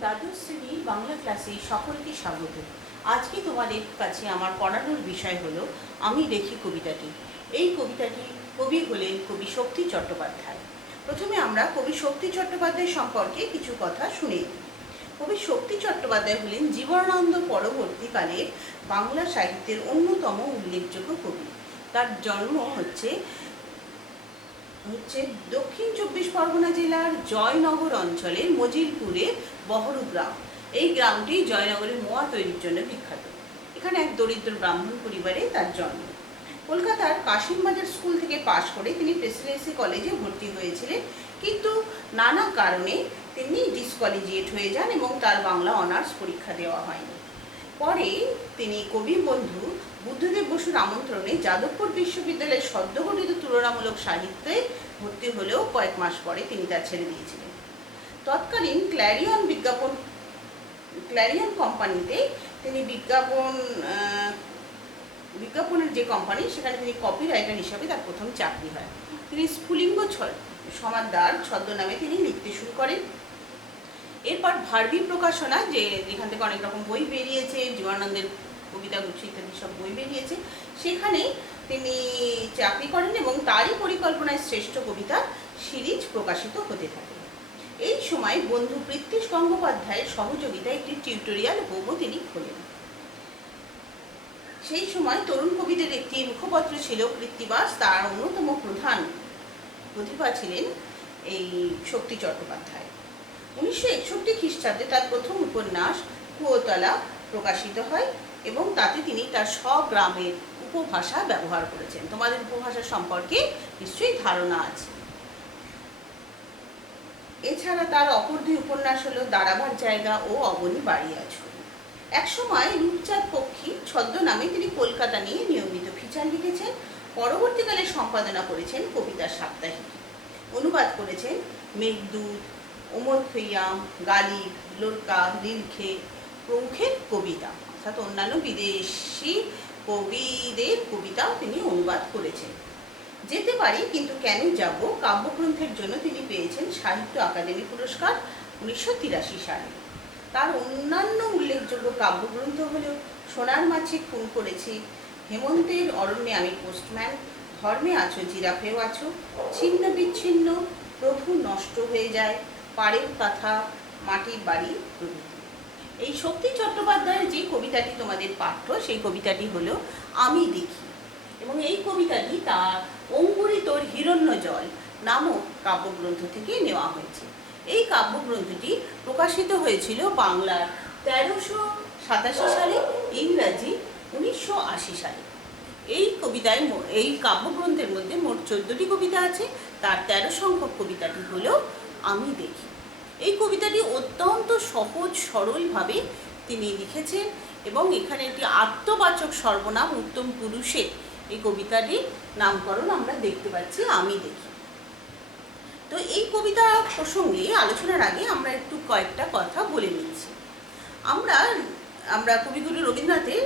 দ্বাদশ শ্রেণীর বাংলা ক্লাসে সকলকে স্বাগত। আজকে তোমাদের কাছে আমার পড়ানোর বিষয় হলো আমি দেখি কবিতাটি। এই কবিতাটি কবি হলেন কবি শক্তি চট্টোপাধ্যায়। প্রথমে আমরা কবি শক্তি চট্টোপাধ্যায় সম্পর্কে কিছু কথা শুনে নিই। কবি শক্তি চট্টোপাধ্যায় হলেন জীবনানন্দ পরবর্তীকালের বাংলা সাহিত্যের অন্যতম উল্লেখযোগ্য কবি। তার জন্ম হচ্ছে দক্ষিণ চব্বিশ পরগনা জেলার জয়নগর অঞ্চলের মজিলপুরের বহরু গ্রাম। এই গ্রামটি জয়নগরের মোয়া তৈরির জন্য বিখ্যাত। এখানে এক দরিদ্র ব্রাহ্মণ পরিবারে তার জন্ম। কলকাতার কাশিমবাজার স্কুল থেকে পাশ করে তিনি প্রেসিডেন্সি কলেজে ভর্তি হয়েছিলেন, কিন্তু নানা কারণে তিনি ডিসকলিজিয়েট হয়ে যান এবং তার বাংলা অনার্স পরীক্ষা দেওয়া হয়নি। পরে তিনি কবি বন্ধু বুদ্ধদেব বসুর আমন্ত্রণে যাদবপুর বিশ্ববিদ্যালয়ের সদ্যগঠিত তুলনামূলক সাহিত্যে ভর্তি হলেও কয়েক মাস পরে তিনি তা ছেড়ে দিয়েছিলেন। তৎকালীন ক্ল্যারিয়ন কোম্পানিতে তিনি বিজ্ঞাপনের যে কোম্পানি, সেখানে তিনি কপিরাইটার হিসাবে তার প্রথম চাকরি হয়। তিনি স্ফুলিঙ্গ সমাদদার ছদ্মনামে তিনি লিখতে শুরু করেন। এরপর ভারবি প্রকাশনা, যেখান থেকে অনেক রকম বই বেরিয়েছে, জীবনানন্দের কবিতা গুচ্ছ ইত্যাদি সব বই বেরিয়েছে, সেখানে তিনি চাকরি করেন এবং তারই পরিকল্পনায় শ্রেষ্ঠ কবিতা সিরিজ প্রকাশিত হতে থাকে। এই সময় বন্ধু পৃথ্বীশ গঙ্গোপাধ্যায়ের সহযোগিতায় একটি টিউটোরিয়াল হোমও তিনি খোলেন। সেই সময় তরুণ কবিদের একটি মুখপত্র ছিল কৃত্তিবাস। তার অন্যতম প্রধান প্রতিভা ছিলেন এই শক্তি চট্টোপাধ্যায়। 1961 খ্রিস্টাব্দে তার প্রথম উপন্যাস কুয়োতলা প্রকাশিত হয় এবং তাতে তিনি তার স্বগ্রামের উপভাষা ব্যবহার করেছেন। তোমাদের উপভাষা সম্পর্কে নিশ্চয়ই ধারণা আছে। এছাড়া তার অপর দুই উপন্যাস হলো দাঁড়াবার জায়গা ও অবনী বাড়ি আছো। একসময় রূপচাঁদ পক্ষী ছদ্মনামে তিনি কলকাতা নিয়ে নিয়মিত ফিচার লিখেছেন। পরবর্তীকালে সম্পাদনা করেছেন কবিতার সাপ্তাহিক। অনুবাদ করেছেন মেঘদূত, ওমর খৈয়াম, গালিব, লোরকা, লিলখে প্রমুখের কবিতা, অর্থাৎ অন্যান্য বিদেশি কবিদের কবিতাও তিনি অনুবাদ করেছেন। যেতে পারি কিন্তু কেন যাব কাব্যগ্রন্থের জন্য তিনি পেয়েছেন সাহিত্য আকাদেমি পুরস্কার 1983 সালে। তার অন্যান্য উল্লেখযোগ্য কাব্যগ্রন্থ হল সোনার মাছি খুন করেছি, হেমন্তের অরণ্যে আমি পোস্টম্যান, ধর্মে আছো জিরাফেও আছো, ছিন্ন বিচ্ছিন্ন, প্রভু নষ্ট হয়ে যায়, পাড়ের কথা, মাটির বাড়ি প্রভৃতি। এই শক্তি চট্টোপাধ্যায়ের যে কবিতাটি তোমাদের পাঠ্য, সেই কবিতাটি হলো আমি দেখি, এবং এই কবিতাটি তার অঙ্কুরিতর হিরণ্য জল নামক কাব্যগ্রন্থ থেকে নেওয়া হয়েছে। এই কাব্যগ্রন্থটি প্রকাশিত হয়েছিল বাংলার 1387 সালে, ইংরাজি 1980 সালে। এই কাব্যগ্রন্থের মধ্যে মোট 14টি কবিতা আছে। তার 13 সংখ্যক কবিতাটি হলো আমি দেখি। এই কবিতাটি অত্যন্ত সহজ সরলভাবে তিনি লিখেছেন এবং এখানে একটি আত্মবাচক সর্বনাম উত্তম পুরুষের এই কবিতাটির নামকরণ আমরা দেখতে পাচ্ছি, আমি দেখি। তো এই কবিতা প্রসঙ্গে আলোচনার আগে আমরা একটু কয়েকটা কথা বলে নিচ্ছি। আমরা কবিগুরু রবীন্দ্রনাথের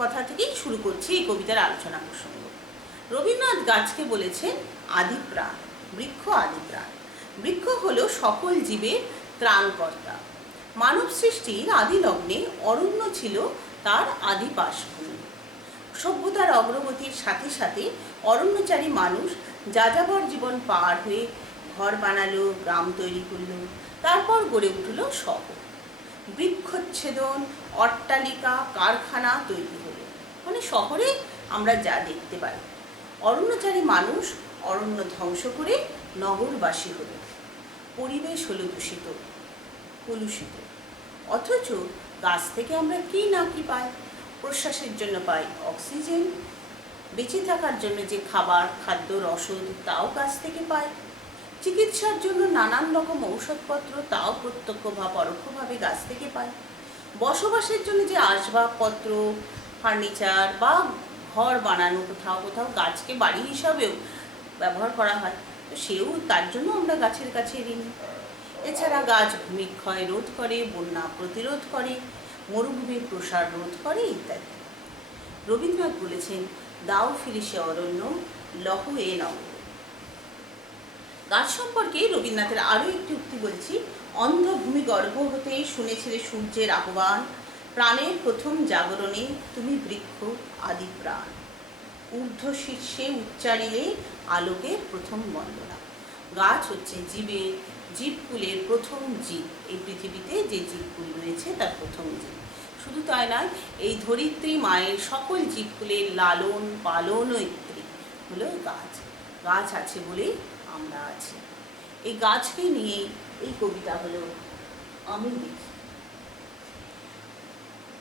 কথা থেকেই শুরু করছি এই কবিতার আলোচনা প্রসঙ্গ। রবীন্দ্রনাথ গাছকে বলেছেন আদিপ্রাণ, বৃক্ষ আদিপ্রাণ। বৃক্ষ হলো সকল জীবের ত্রাণকর্তা। মানব সৃষ্টির আদি লগ্নে অরণ্য ছিল তার আদিবাসভূমি। সভ্যতার অগ্রগতির সাথে সাথে অরণ্যচারী মানুষ যাযাবর জীবন পার হয়ে ঘর বানালো, গ্রাম তৈরি করলো, তারপর গড়ে উঠল শহর। বৃক্ষচ্ছেদন, অট্টালিকা, কারখানা তৈরি হলো, মানে শহরে আমরা যা দেখতে পাই। অরণ্যচারী মানুষ অরণ্য ধ্বংস করে নগরবাসী হলো। পরিবেশ হলো দূষিত, কলুষিত। অথচ গাছ থেকে আমরা কি না কি পাই। প্রশ্বাসের জন্য পাই অক্সিজেন, বেঁচে থাকার জন্য যে খাবার, খাদ্য, রসদ, তাও গাছ থেকে পাই। চিকিৎসার জন্য নানান রকম ঔষধপত্র, তাও প্রত্যক্ষ বা পরোক্ষভাবে গাছ থেকে পাই। বসবাসের জন্য যে আসবাবপত্র, ফার্নিচার বা ঘর বানানো, কোথাও কোথাও গাছকে বাড়ি হিসাবেও ব্যবহার করা হয়, তো সেও তার জন্য আমরা গাছের কাছে ঋণী। এছাড়া গাছ ভূমিক্ষয় রোধ করে, বন্যা প্রতিরোধ করে, মরুভূমির প্রসার রোধ করে ইত্যাদি। রবীন্দ্রনাথ বলেছেন দাও ফিরে সে অরণ্য, লহ এ নগর। গাছ সম্পর্কে রবীন্দ্রনাথের আরও একটি উক্তি বলছি, অন্ধভূমি গর্ভ হতে শুনেছিলে সূর্যের আহ্বান, প্রাণের প্রথম জাগরণে তুমি বৃক্ষ আদি প্রাণ। ঊর্ধ্ব শীর্ষে উচ্চারিলে আলোকের প্রথম বন্দনা। গাছ হচ্ছে জীবকুলের প্রথম জীব। এই পৃথিবীতে যে জীবকুল রয়েছে তার প্রথম জীব। শুধু তাই নয়, এই ধরিত্রী মায়ের সকল জীবকুলের লালন পালনয়িত্রী হলো গাছ। গাছ আছে বলেই আমরা আছি। এই গাছকে নিয়ে এই কবিতা হলো আমি দেখি।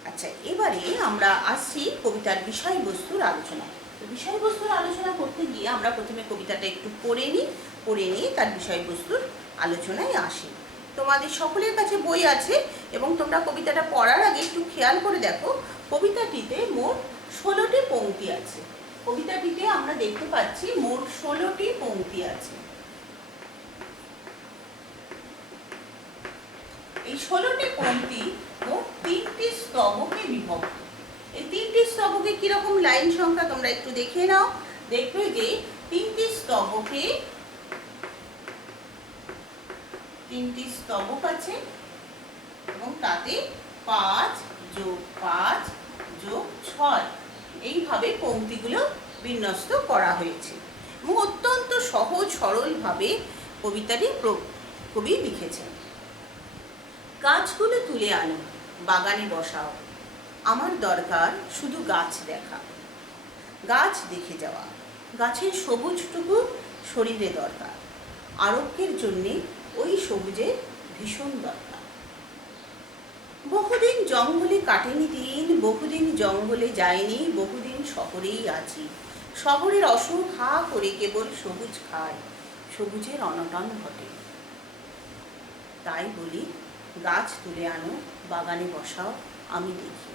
আচ্ছা, এবারে আমরা আসছি কবিতার বিষয়বস্তুর আলোচনায়। তো বিষয়বস্তুর আলোচনা করতে গিয়ে আমরা প্রথমে কবিতাটা একটু পড়ে নিই, তার বিষয়বস্তুর আলোচনায় আসি। তোমাদের সকলের কাছে বই আছে এবং তোমরা কবিতাটা পড়ার আগে একটু খেয়াল করে দেখো, কবিতাটিতে মোট 16টি পংক্তি আছে। কবিতাটিতে আমরা দেখতে পাচ্ছি মোট 16টি পংক্তি আছে। এই 16টি পংক্তি মোট 3টি স্তবকে বিভক্ত। এই 3টি স্তবকে কিরকম লাইন সংখ্যা তোমরা একটু দেখে নাও। দেখবে যে 3টি স্তবকে 3টি স্তবক আছে এবং তাতে 5 + 5 + 6 এইভাবে পংক্তিগুলো বিন্যস্ত করা হয়েছে এবং অত্যন্ত সহজ সরলভাবে কবিতাটি কবি লিখেছেন। গাছগুলো তুলে আনো, বাগানে বসাও, আমার দরকার শুধু গাছ দেখা। গাছ দেখে যাওয়া, গাছের সবুজটুকু শরীরে দরকার। আরোগ্যের জন্যে ওই সবুজের ভীষণ দরকার। বহুদিন জঙ্গলে কাটেনি দিন, বহুদিন জঙ্গলে যায়নি, বহুদিন শহরেই আছি। শহরের অসুখ হা করে কেবল সবুজ খায়, সবুজের অনটন ঘটে। তাই বলি, গাছ তুলে আনো, বাগানে বসাও, আমি দেখি।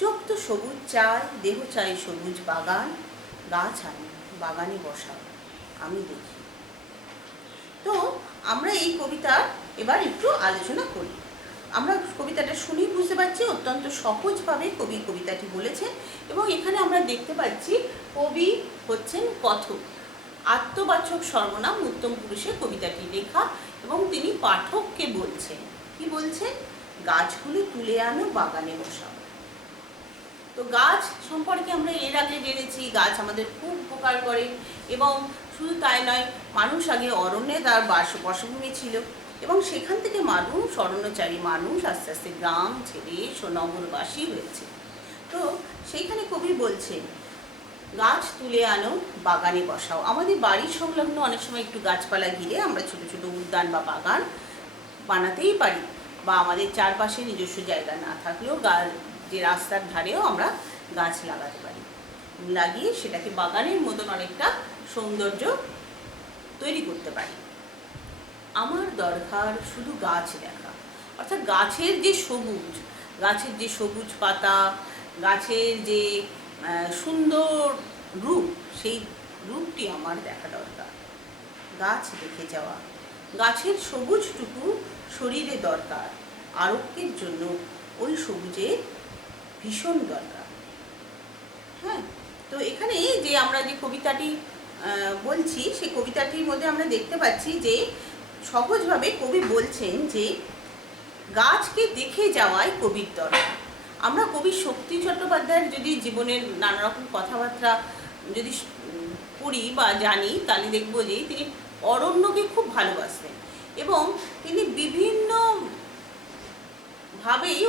চোখ তো সবুজ চায়, দেহ চাই সবুজ বাগান। গাছ আনো, বাগানে বসাও, আমি দেখি। তো আমরা এই কবিতা এবার একটু আলোচনা করি। আমরা কবিতাটা শুনেই বুঝতে পারছি অত্যন্ত সহজভাবে কবি কবিতাটি বলেছেন এবং এখানে আমরা দেখতে পাচ্ছি কবি হচ্ছেন কথক। আত্মবাচক সর্বনাম উত্তম পুরুষে কবিতাটি লেখা এবং তিনি পাঠককে বলছেন। কি বলছেন? গাছগুলো তুলে আনো, বাগানে বসাও। তো গাছ সম্পর্কে আমরা এর আগে জেনেছি গাছ আমাদের খুব উপকার করে এবং শুধু তাই নয়, মানুষ আগে অরণ্যে তার বসভূমি ছিল এবং সেখান থেকে মানুষ, অরণ্যচারী মানুষ আস্তে আস্তে গ্রাম ছেড়ে নগরবাসী হয়েছে। তো সেইখানে কবি বলছেন গাছ তুলে আনো, বাগানে বসাও। আমাদের বাড়ির সংলগ্ন অনেক সময় একটু গাছপালা ঘিরে আমরা ছোট ছোট উদ্যান বা বাগান বানাতেই পারি, বা আমাদের চারপাশে নিজস্ব জায়গা না থাকলেও যে রাস্তার ধারেও আমরা গাছ লাগাতে পারি। লাগিয়ে সেটাকে বাগানের মতন অনেকটা সৌন্দর্য তৈরি করতে পারি। আমার দরকার শুধু গাছ দেখা, অর্থাৎ গাছের যে সবুজ পাতা, গাছের যে সুন্দর রূপ, সেই রূপটি আমার দেখা দরকার। গাছ দেখে যাওয়া, গাছের সবুজটুকু শরীরে দরকার। আরোগ্যের জন্য ওই সবুজের ভীষণ দরকার। হ্যাঁ, তো এখানে যে আমরা যে কবিতাটি বলছি, সেই কবিতাটির মধ্যে আমরা দেখতে পাচ্ছি যে সহজভাবে কবি বলছেন যে গাছকে দেখে যাওয়াই কবির দরকার। আমরা কবি শক্তি চট্টোপাধ্যায়ের যদি জীবনের নানা রকম কথাবার্তা যদি পড়ি বা জানি, তাহলে দেখব যে তিনি অরণ্যকে খুব ভালোবাসতেন এবং তিনি বিভিন্নভাবেই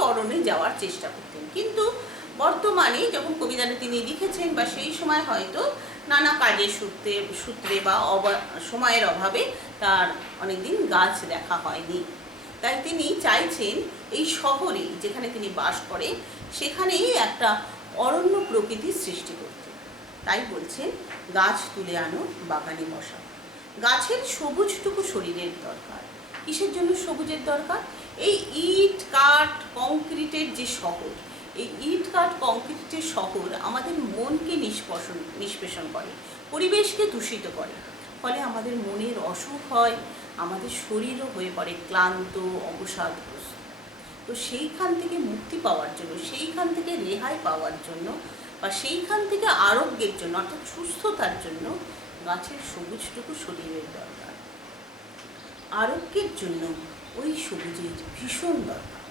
অরণ্যে যাওয়ার চেষ্টা করতেন। কিন্তু বর্তমানে যখন কবিতাটা তিনি লিখেছেন বা সেই সময় হয়তো নানা কাজের সূত্রে বা সময়ের অভাবে তার অনেকদিন গাছ দেখা হয়নি। তাই তিনি চাইছেন এই শহরে যেখানে তিনি বাস করেন সেখানেই একটা অরণ্য প্রকৃতির সৃষ্টি করতে। তাই বলছেন গাছ তুলে আনো, বাগানে বসাও। গাছের সবুজটুকু শরীরের দরকার। কিসের জন্য সবুজের দরকার? এই ইট কাঠ কংক্রিটের যে শহর, এই ইট কাঠ কংক্রিটের শহর আমাদের মনকে নিষ্পেষণ করে, পরিবেশকে দূষিত করে। ফলে আমাদের মনের অসুখ হয়, আমাদের শরীরও হয়ে পড়ে ক্লান্ত, অবসাদগ্রস্ত। তো সেইখান থেকে মুক্তি পাওয়ার জন্য, সেইখান থেকে রেহাই পাওয়ার জন্য বা সেইখান থেকে আরোগ্যের জন্য অর্থাৎ সুস্থতার জন্য গাছের সবুজটুকু শরীরের দরকার। আরোগ্যের জন্য ওই সবুজের ভীষণ দরকার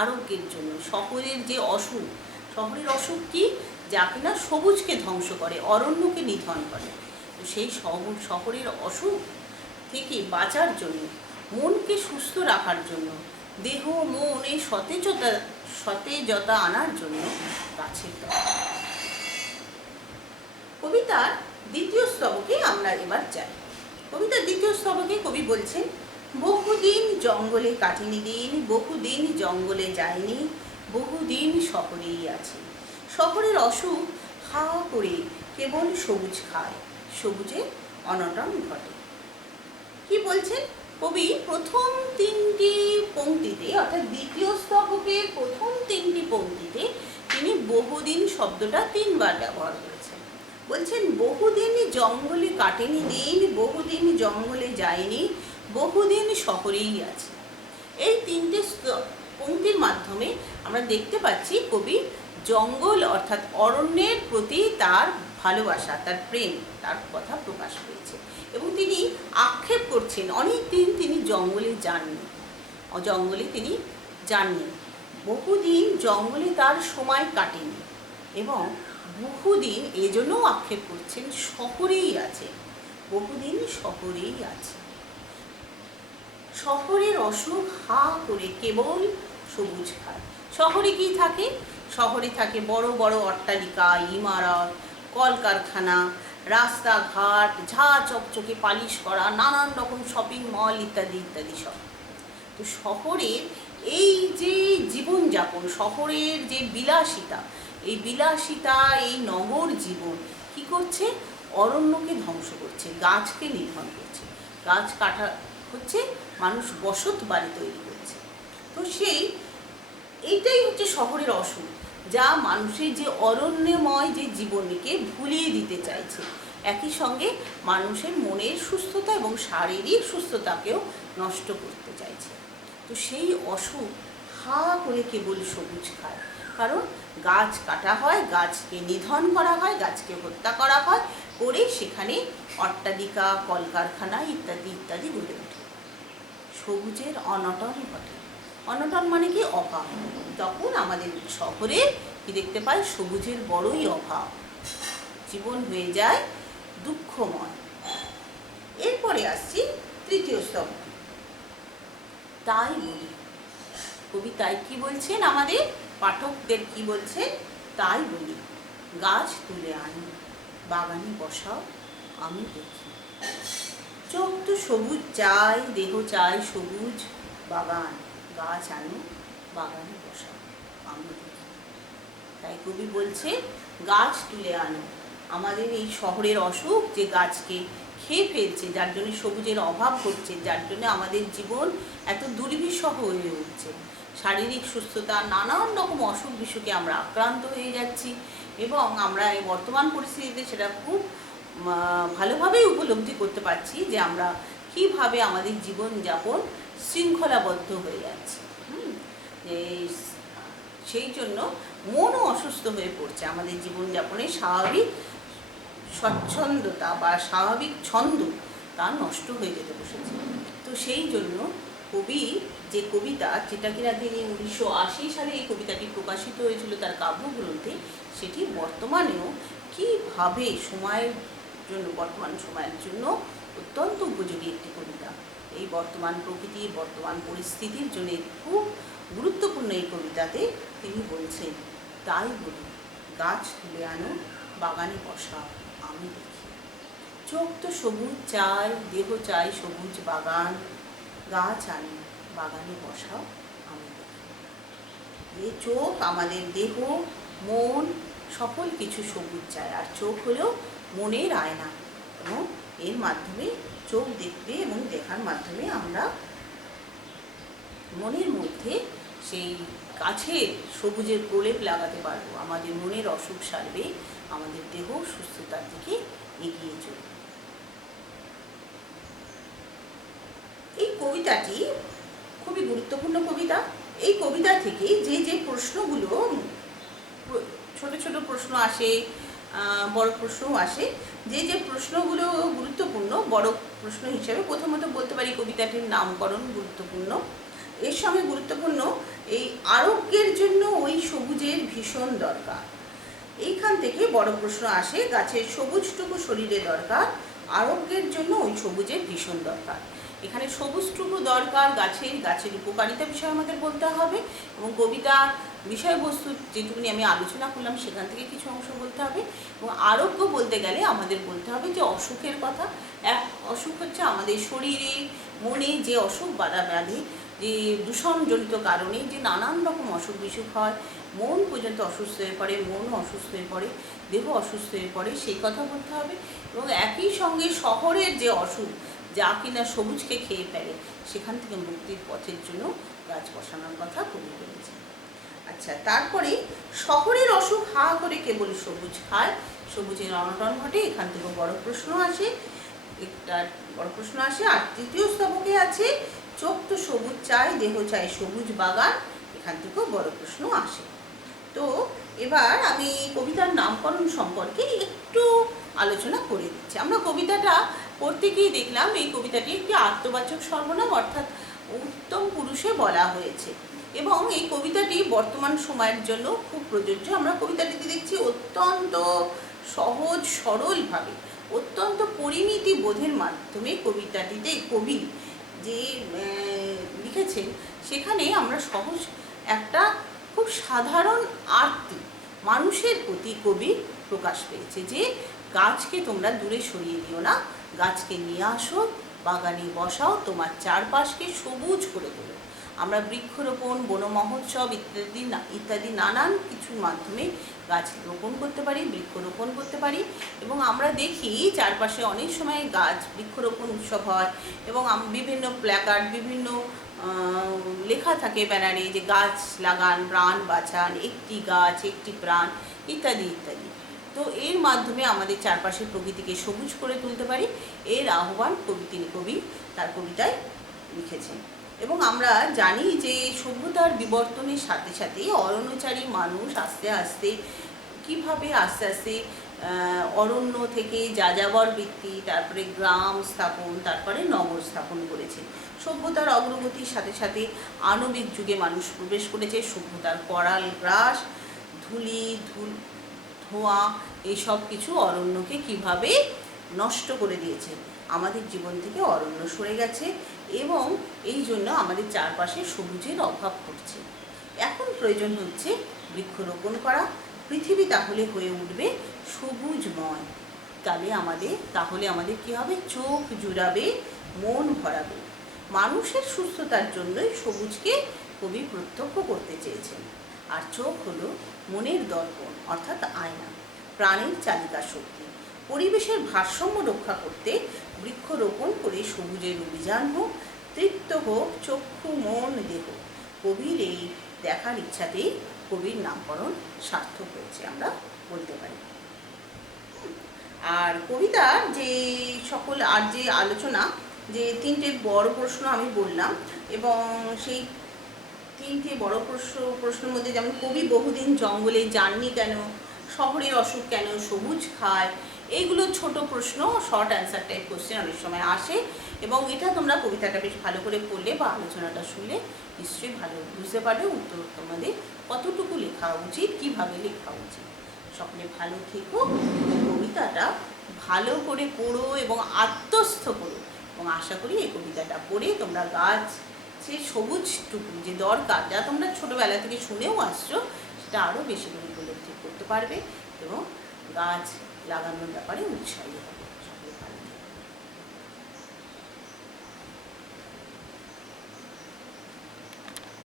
আরোগ্যের জন্য। শহরের যে অসুখ, শহরের অসুখ কি? যা কিনা সবুজকে ধ্বংস করে, অরণ্যকে নিধন করে। তো সেই শহরের অসুখ থেকে বাঁচার জন্য, মনকে সুস্থ রাখার জন্য, দেহ মনে সতেজতা আনার জন্য গাছের দরকার। কবিতার দ্বিতীয় স্তবকে আমরা এবার যাই। কবিতার দ্বিতীয় স্তবকে কবি বলছেন, বহুদিন জঙ্গলে কাটিনি দিন, বহুদিন জঙ্গলে যায়নি, বহুদিন শহরেই আছি। শহরের অসুখ হা করে কেবল সবুজ খায়, সবুজে অনটন ঘটে। কি বলছেন কবি? প্রথম তিনটি পংক্তিতে, অর্থাৎ দ্বিতীয় স্তবকের প্রথম তিনটি পংক্তিতে তিনি বহুদিন শব্দটা 3 বার ব্যবহার করেছেন। বলছেন বহুদিন জঙ্গলে কাটেনি দিন, বহুদিন জঙ্গলে যায়নি, বহুদিন শহরেই আছে। এই তিনটে পংক্তির মাধ্যমে আমরা দেখতে পাচ্ছি কবি জঙ্গল অর্থাৎ অরণ্যের প্রতি তার ভালোবাসা, তার প্রেম, তার কথা প্রকাশ পেয়েছে। এবং তিনি আক্ষেপ করছেন অনেক দিন তিনি জঙ্গলে যাননি, বহুদিন জঙ্গলে তার সময় কাটেনি, এবং বহুদিন এজন্যও আক্ষেপ করছেন শহরেই আছে, বহুদিন শহরেই আছে। শহরের অসুখ হা করে কেবল সবুজ খায়। শহরে কি থাকে? শহরে থাকে বড় বড় অট্টালিকা, ইমারত, কলকারখানা, রাস্তাঘাট, ঝা চকচকে পালিশ করা, নানান রকম শপিং মল ইত্যাদি ইত্যাদি সব। তো শহরের এই যে জীবনযাপন, শহরের যে বিলাসিতা, এই নগর জীবন কি করছে? অরণ্যকে ধ্বংস করছে, গাছকে নিধন করছে, গাছ কাটা হচ্ছে, মানুষ বসত বাড়ি তৈরি করছে। তো এইটাই হচ্ছে শহরের অসুখ, যা মানুষের যে অরণ্যময় যে জীবনকে ভুলিয়ে দিতে চাইছে, একই সঙ্গে মানুষের মনের সুস্থতা এবং শারীরিক সুস্থতাকেও নষ্ট করতে চাইছে। তো সেই অসুখ হা করে কেবল সবুজ খায়, কারণ গাছ কাটা হয়, গাছকে নিধন করা হয়, গাছকে হত্যা করা হয়, করে সেখানে অট্টালিকা, কলকারখানা ইত্যাদি ইত্যাদি গড়ে ওঠে। সবুজের অনটন ঘটে। অনটন মানে কি? অভাব। তখন আমাদের শহরে কি দেখতে পাই? সবুজের বড়ই অভাব, জীবন হয়ে যায় দুঃখময়। এরপরে আসছি তৃতীয় স্তবক। তাই বলি, কবি তাই কি বলছেন? আমাদের পাঠকদের কি বলছেন? তাই বলি, গাছ তুলে আনি, বাগানে বসাও আমি দেখি। চোখ তো সবুজ চাই, দেহ চাই সবুজ, বাগান, গাছ আনো, বাগানে বসাও আমি দেখি। তাই কবি বলছে গাছ তুলে আনো। আমাদের এই শহরের অসুখ যে গাছকে খেয়ে ফেলছে, যার জন্য সবুজের অভাব হচ্ছে, যার জন্য আমাদের জীবন এত দুর্বিষহ হয়ে উঠছে, শারীরিক সুস্থতা, নানান রকম অসুখ বিসুখে আমরা আক্রান্ত হয়ে যাচ্ছি, এবং আমরা এই বর্তমান পরিস্থিতিতে সেটা খুব ভালোভাবেই উপলব্ধি করতে পারছি যে আমরা কীভাবে আমাদের জীবনযাপন শৃঙ্খলাবদ্ধ হয়ে যাচ্ছে। সেই জন্য মনও অসুস্থ হয়ে পড়ছে, আমাদের জীবনযাপনের স্বাভাবিক স্বচ্ছন্দতা বা স্বাভাবিক ছন্দ তা নষ্ট হয়ে যেতে বসেছে। তো সেই জন্য কবি যে কবিতা, যেটা কিনা তিনি 1980 সালে এই কবিতাটি প্রকাশিত হয়েছিল তার কাব্যগ্রন্থে, সেটি বর্তমানেও কীভাবে বর্তমান সময়ের জন্য অত্যন্ত উপযোগী একটি কবিতা। এই বর্তমান প্রকৃতির, বর্তমান পরিস্থিতির জন্য খুব গুরুত্বপূর্ণ এই কবিতাতে তিনি বলছেন, তাই বলি, গাছ তুলে আনো, বাগানে বসাও আমি দেখি। চোখ তো সবুজ চাই, দেহ চাই সবুজ, বাগান, গাছ আনো, বাগানে বসাও আমি দেখি। এই চোখ, আমাদের দেহ, মন, সকল কিছু সবুজ চায়। আর চোখ হলো মনের আয়না, এবং এর মাধ্যমে চোখ দেখবে এবং দেখার মাধ্যমে আমরা মনের মধ্যে সেই গাছের সবুজের প্রলেপ লাগাতে পারবো। আমাদের মনের অসুখ সারবে, আমাদের দেহ সুস্থতার দিকে এগিয়ে চলবে। এই কবিতাটি খুবই গুরুত্বপূর্ণ কবিতা। এই কবিতা থেকে যে প্রশ্নগুলো, ছোট ছোট প্রশ্ন আসে, বড় প্রশ্নও আসে। যে যে প্রশ্নগুলো গুরুত্বপূর্ণ বড় প্রশ্ন হিসেবে প্রথমত বলতে পারি কবিতাটির নামকরণ গুরুত্বপূর্ণ। এর সঙ্গে গুরুত্বপূর্ণ এই আরোগ্যের জন্য ওই সবুজের ভীষণ দরকার। এইখান থেকে বড় প্রশ্ন আসে, গাছের সবুজটুকু শরীরে দরকার, আরোগ্যের জন্য ওই সবুজের ভীষণ দরকার। এখানে সবুজটুকু দরকার, গাছের উপকারিতা বিষয়ে আমাদের বলতে হবে এবং কবিতার বিষয়বস্তু যেটুকুনি আমি আলোচনা করলাম সেখান থেকে কিছু অংশ বলতে হবে। এবং আরোগ্য বলতে গেলে আমাদের বলতে হবে যে অসুখের কথা। অসুখ হচ্ছে আমাদের শরীরে মনে যে অসুখ বাধা বাঁধে, যে দূষণজনিত কারণে যে নানান রকম অসুখ বিসুখ হয়, মন পর্যন্ত অসুস্থ হয়ে পড়ে, মনও অসুস্থ হয়ে পড়ে, দেহ অসুস্থ হয়ে পড়ে, সেই কথা বলতে হবে। এবং একই সঙ্গে শহরের যে অসুখ যা কিনা সবুজকে খেয়ে ফেলে, সেখান থেকে মুক্তির পথের জন্য গাছ বসানোর কথা কবি বলেছেন। আচ্ছা, তারপরে শহরের অসুখ হা করে কেবল সবুজ খায়, সবুজের অনটন ঘটে, এখান থেকে বড় প্রশ্ন আসে। আর তৃতীয় স্তবকে আছে চোখ তো সবুজ চায়, দেহ চায় সবুজ বাগান, এখান থেকেও বড় প্রশ্ন আসে। তো এবার আমি কবিতার নামকরণ সম্পর্কে একটু আলোচনা করে দিচ্ছি। আমরা কবিতাটা পড়তে গিয়ে দেখলাম এই কবিতাটি একটি আত্মবাচক সর্বনাম অর্থাৎ উত্তম পুরুষে বলা হয়েছে এবং এই কবিতাটি বর্তমান সময়ের জন্য খুব প্রযোজ্য। আমরা কবিতাটিতে দেখছি অত্যন্ত সহজ সরলভাবে, অত্যন্ত পরিমিতি বোধের মাধ্যমে কবিতাটিতে কবি যে লিখেছেন সেখানে আমরা সহজ একটা খুব সাধারণ আরতি মানুষের প্রতি কবি প্রকাশ পেয়েছে যে গাছকে তোমরা দূরে সরিয়ে দিও না, গাছকে নিয়ে আসো, বাগানে বসাও, তোমার চারপাশকে সবুজ করে তোলো। আমরা বৃক্ষরোপণ, বন মহোৎসব ইত্যাদি নানান কিছুর মাধ্যমে গাছ রোপণ করতে পারি, বৃক্ষরোপণ করতে পারি এবং আমরা দেখি চারপাশে অনেক সময় বৃক্ষরোপণ উৎসব হয় এবং বিভিন্ন প্ল্যাকার্ড, বিভিন্ন লেখা থাকে ব্যানারে যে গাছ লাগান, প্রাণ বাঁচান, একটি গাছ একটি প্রাণ ইত্যাদি ইত্যাদি। তো এর মাধ্যমে আমাদের চারপাশের প্রকৃতিকে সবুজ করে তুলতে পারি, এর আহ্বান কবি তার কবিতায় লিখেছেন। এবং আমরা জানি যে সভ্যতার বিবর্তনের সাথে সাথে অরণ্যচারী মানুষ আস্তে আস্তে অরণ্য থেকে যাযাবর বৃত্তি, তারপরে গ্রাম স্থাপন, তারপরে নগর স্থাপন করেছে। সভ্যতার অগ্রগতির সাথে সাথে আণবিক যুগে মানুষ প্রবেশ করেছে। সভ্যতার করাল গ্রাস, ধোঁয়া এইসব কিছু অরণ্যকে কিভাবে নষ্ট করে দিয়েছে। আমাদের জীবন থেকে অরণ্য সরে গেছে এবং এই জন্য আমাদের চারপাশে সবুজের অভাব ঘটছে। এখন প্রয়োজন হচ্ছে বৃক্ষরোপণ করা। পৃথিবী তাহলে হয়ে উঠবে সবুজময়। তাহলে আমাদের কী হবে? চোখ জুড়াবে, মন ভরাবে। মানুষের সুস্থতার জন্যই সবুজকে কবি প্রত্যক্ষ করতে চেয়েছেন। আর চোখ হলো মনের দর্পণ অর্থাৎ আয়না, প্রাণের চালিকা শক্তি। পরিবেশের ভারসাম্য রক্ষা করতে বৃক্ষরোপণ করে সবুজের অভিযান হোক, তৃপ্ত হোক চক্ষু মন দেহ। কবির এই দেখার ইচ্ছাতেই কবির নামকরণ সার্থক হয়েছে আমরা বলতে পারি। আর কবিতার যে আলোচনা, যে তিনটে বড় প্রশ্ন আমি বললাম এবং সেই তিনটে বড় প্রশ্নের মধ্যে যেমন কবি বহুদিন জঙ্গলে যাননি কেন, শহরের অসুখ কেন, সবুজ খায়, এইগুলো ছোট প্রশ্ন, শর্ট অ্যান্সার টাইপ কোশ্চেন অনেক সময় আসে এবং এটা তোমরা কবিতাটা বেশ ভালো করে পড়লে বা আলোচনাটা শুনলে নিশ্চয়ই ভালো বুঝতে পারবে উত্তর তোমাদের কতটুকু লেখা উচিত, কিভাবে লেখা উচিত। সকলে ভালো থেকো, কবিতাটা ভালো করে পড়ো এবং আত্মস্থ করো এবং আশা করি এই কবিতাটা পড়ে তোমরা গাছের সবুজটুকু যে দরকার, যা তোমরা ছোটোবেলা থেকে শুনেও আসছো, সেটা আরও বেশি করে উপলব্ধি করতে পারবে এবং গাছ লাগানোর ব্যাপারে উৎসাহী হবে। সকলে ভালো।